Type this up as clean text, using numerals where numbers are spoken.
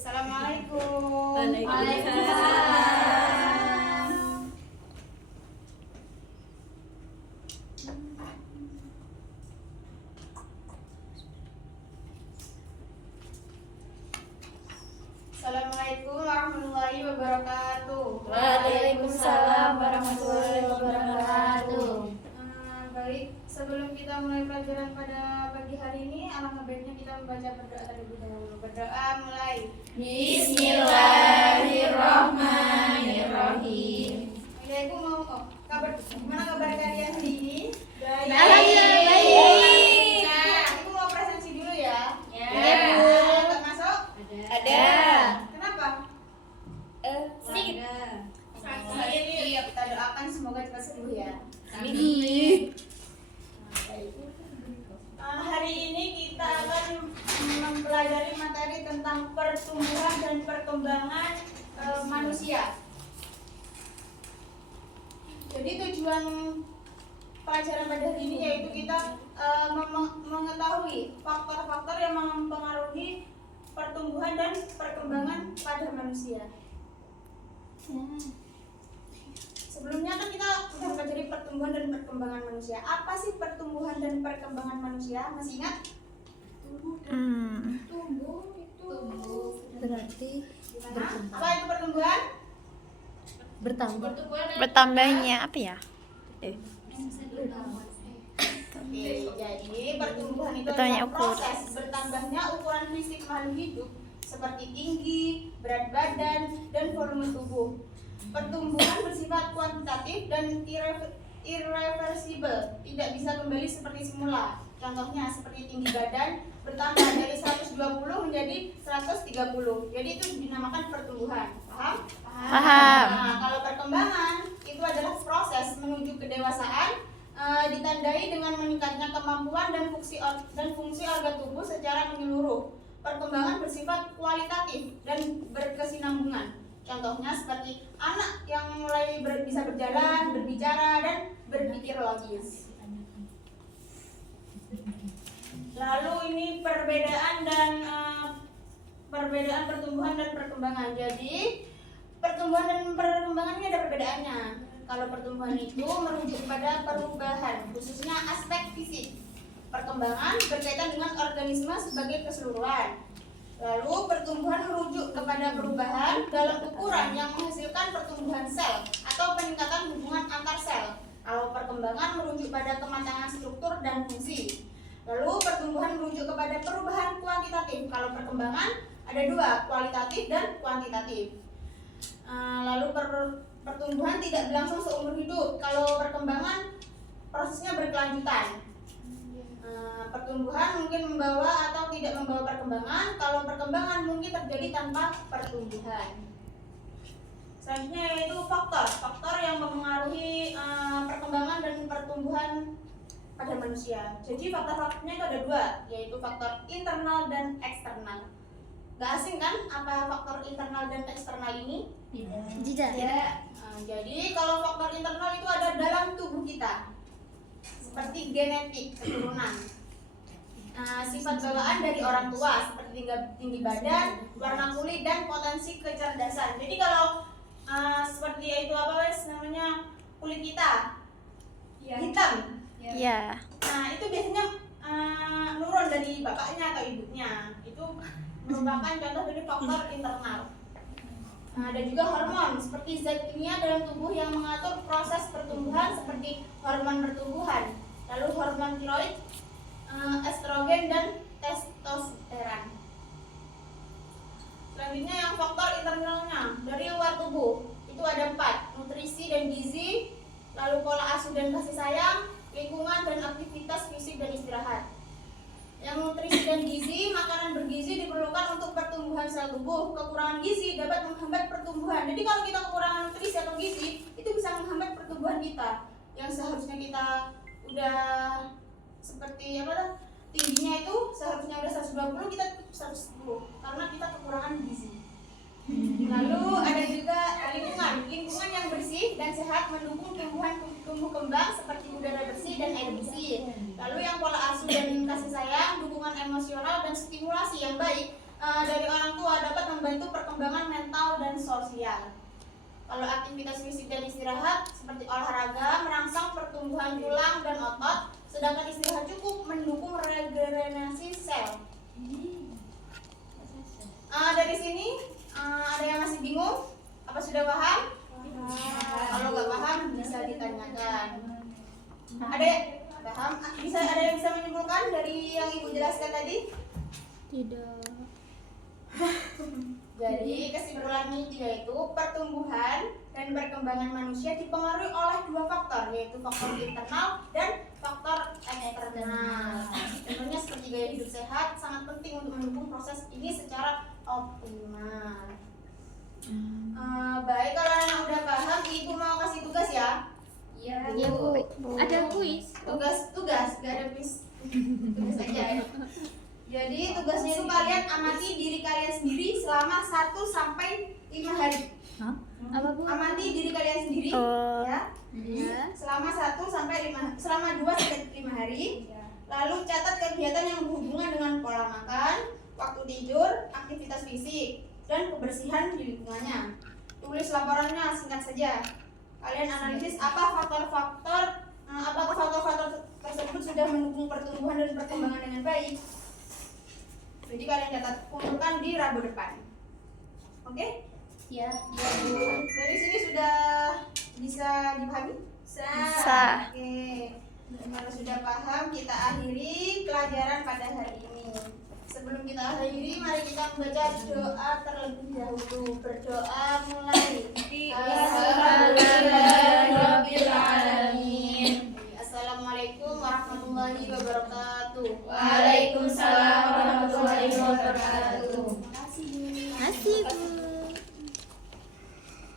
Assalamualaikum. Waalaikumsalam. Assalamualaikum warahmatullahi wabarakatuh. Waalaikumsalam warahmatullahi wabarakatuh. Baik, sebelum kita mulai pelajaran pada pagi hari ini, alangkah baiknya kita membaca berdoa terlebih dahulu. Berdoa mulai. Bismillahirrahmanirrahim. Aku mau gimana kabar kalian hari ini? Alhamdulillah baik. Nah, aku mau presensi dulu ya. Ya. Nggak masuk? Ada. Kenapa? Sedikit. Iya, kita doakan semoga cepat sembuh ya. Amin. Hari ini kita akan mempelajari materi tentang pertumbuhan dan perkembangan manusia. Jadi tujuan pelajaran pada hari ini yaitu kita mengetahui faktor-faktor yang mempengaruhi pertumbuhan dan perkembangan pada manusia. Sebelumnya kan kita sudah mempelajari pertumbuhan dan perkembangan manusia. Apa sih pertumbuhan dan perkembangan manusia? Masih ingat? Tumbuh itu Berarti gimana? Apa itu pertumbuhan? bertambah. Bertambahnya apa ya? Oke, jadi pertumbuhan itu Bertambahnya adalah ukuran. proses bertambahnya ukuran fisik makhluk hidup seperti tinggi, berat badan, dan volume tubuh. Pertumbuhan bersifat kuantitatif dan irreversibel, tidak bisa kembali seperti semula. Contohnya seperti tinggi badan bertambah dari 120 menjadi 130. Jadi itu dinamakan pertumbuhan. Paham? Paham. Nah, kalau perkembangan itu adalah proses menuju kedewasaan, ditandai dengan meningkatnya kemampuan dan fungsi organ tubuh secara menyeluruh. Perkembangan bersifat kualitatif dan berkesinambungan. Contohnya seperti anak yang mulai bisa berjalan, berbicara, dan berpikir logis. Lalu ini perbedaan pertumbuhan dan perkembangan. Jadi pertumbuhan dan perkembangan ini ada perbedaannya. Kalau pertumbuhan itu merujuk pada perubahan, khususnya aspek fisik. Perkembangan berkaitan dengan organisme sebagai keseluruhan. Lalu pertumbuhan merujuk kepada perubahan dalam ukuran yang menghasilkan pertumbuhan sel atau peningkatan hubungan antar sel. Kalau perkembangan merujuk pada kematangan struktur dan fungsi. Lalu pertumbuhan merujuk kepada perubahan kuantitatif. Kalau perkembangan ada dua, kualitatif dan kuantitatif. Lalu pertumbuhan tidak berlangsung seumur hidup. Kalau perkembangan prosesnya berkelanjutan. Pertumbuhan mungkin membawa atau tidak membawa perkembangan. Kalau perkembangan mungkin terjadi tanpa pertumbuhan. Selanjutnya yaitu faktor yang mempengaruhi perkembangan dan pertumbuhan pada manusia. Jadi faktor-faktornya itu ada dua, yaitu faktor internal dan eksternal. Gak asing kan apa faktor internal dan eksternal ini? Tidak. Jadi kalau faktor internal itu ada dalam tubuh kita, seperti genetik, keturunan. Sifat bawaan dari orang tua seperti tinggi badan, warna kulit, dan potensi kecerdasan. Jadi kalau seperti itu namanya kulit kita hitam, Ya. nah itu biasanya nurun dari bapaknya atau ibunya. Itu merupakan contoh dari faktor internal. Ada juga hormon seperti zat kimia dalam tubuh yang mengatur proses pertumbuhan seperti hormon pertumbuhan. Lalu hormon tiroid, estrogen, dan testosteron. Selanjutnya yang faktor internalnya dari luar tubuh itu ada 4, nutrisi dan gizi, lalu pola asuh dan kasih sayang, lingkungan dan aktivitas fisik dan istirahat. Yang nutrisi dan gizi, makanan bergizi diperlukan untuk pertumbuhan sel tubuh. Kekurangan gizi dapat menghambat pertumbuhan. Jadi kalau kita kekurangan nutrisi atau gizi, itu bisa menghambat pertumbuhan kita. Yang seharusnya kita udah seperti tingginya itu seharusnya udah 120, kita 110 karena kita kekurangan gizi. Lalu ada juga lingkungan yang bersih dan sehat mendukung tumbuh kembang seperti udara bersih dan air bersih. Lalu yang pola asuh dan kasih sayang, dukungan emosional dan stimulasi yang baik dari orang tua dapat membantu perkembangan mental dan sosial. Kalau aktivitas fisik dan istirahat seperti olahraga merangsang pertumbuhan tulang dan otot, sedangkan istirahat cukup mendukung regenerasi sel. Dari sini ada yang masih bingung? Apa sudah paham? Kalau nggak paham bisa ditanyakan. Ada paham? Ada yang bisa menyimpulkan dari yang ibu jelaskan tadi? Tidak. Jadi kesimpulannya yaitu pertumbuhan dan perkembangan manusia dipengaruhi oleh dua faktor, yaitu faktor internal dan faktor eksternal. Tentunya seperti gaya hidup sehat sangat penting untuk mendukung proses ini secara optimal. Baik, kalau anak udah paham, ibu mau kasih tugas ya. Iya, Iya, Bu. Ada kuis. Tugas, gak ada kuis. Tugas aja ya. Jadi tugasnya itu kalian amati diri kalian sendiri selama 1 sampai 5 hari. Apa, Bu? Amati diri kalian sendiri Oh. ya. Iya. Selama 2 sampai 5 hari. Lalu catat kegiatan yang berhubungan dengan pola makan, waktu tidur, aktivitas fisik, dan kebersihan di lingkungannya. Tulis laporannya singkat saja. Kalian analisis apakah faktor-faktor tersebut sudah mendukung pertumbuhan dan perkembangan dengan baik. Jadi kalian catat, kumpulkan di Rabu depan. Oke? Ya. Dari sini sudah bisa dipahami? Bisa. Oke. Kalau sudah paham, kita akhiri pelajaran pada hari ini. Sebelum kita akhiri, mari kita membaca doa terlebih dahulu. Berdoa mulai. Alhamdulillahirrahmanirrahim. Assalamualaikum warahmatullahi wabarakatuh. Waalaikumsalam warahmatullahi wabarakatuh. Masih, Bu.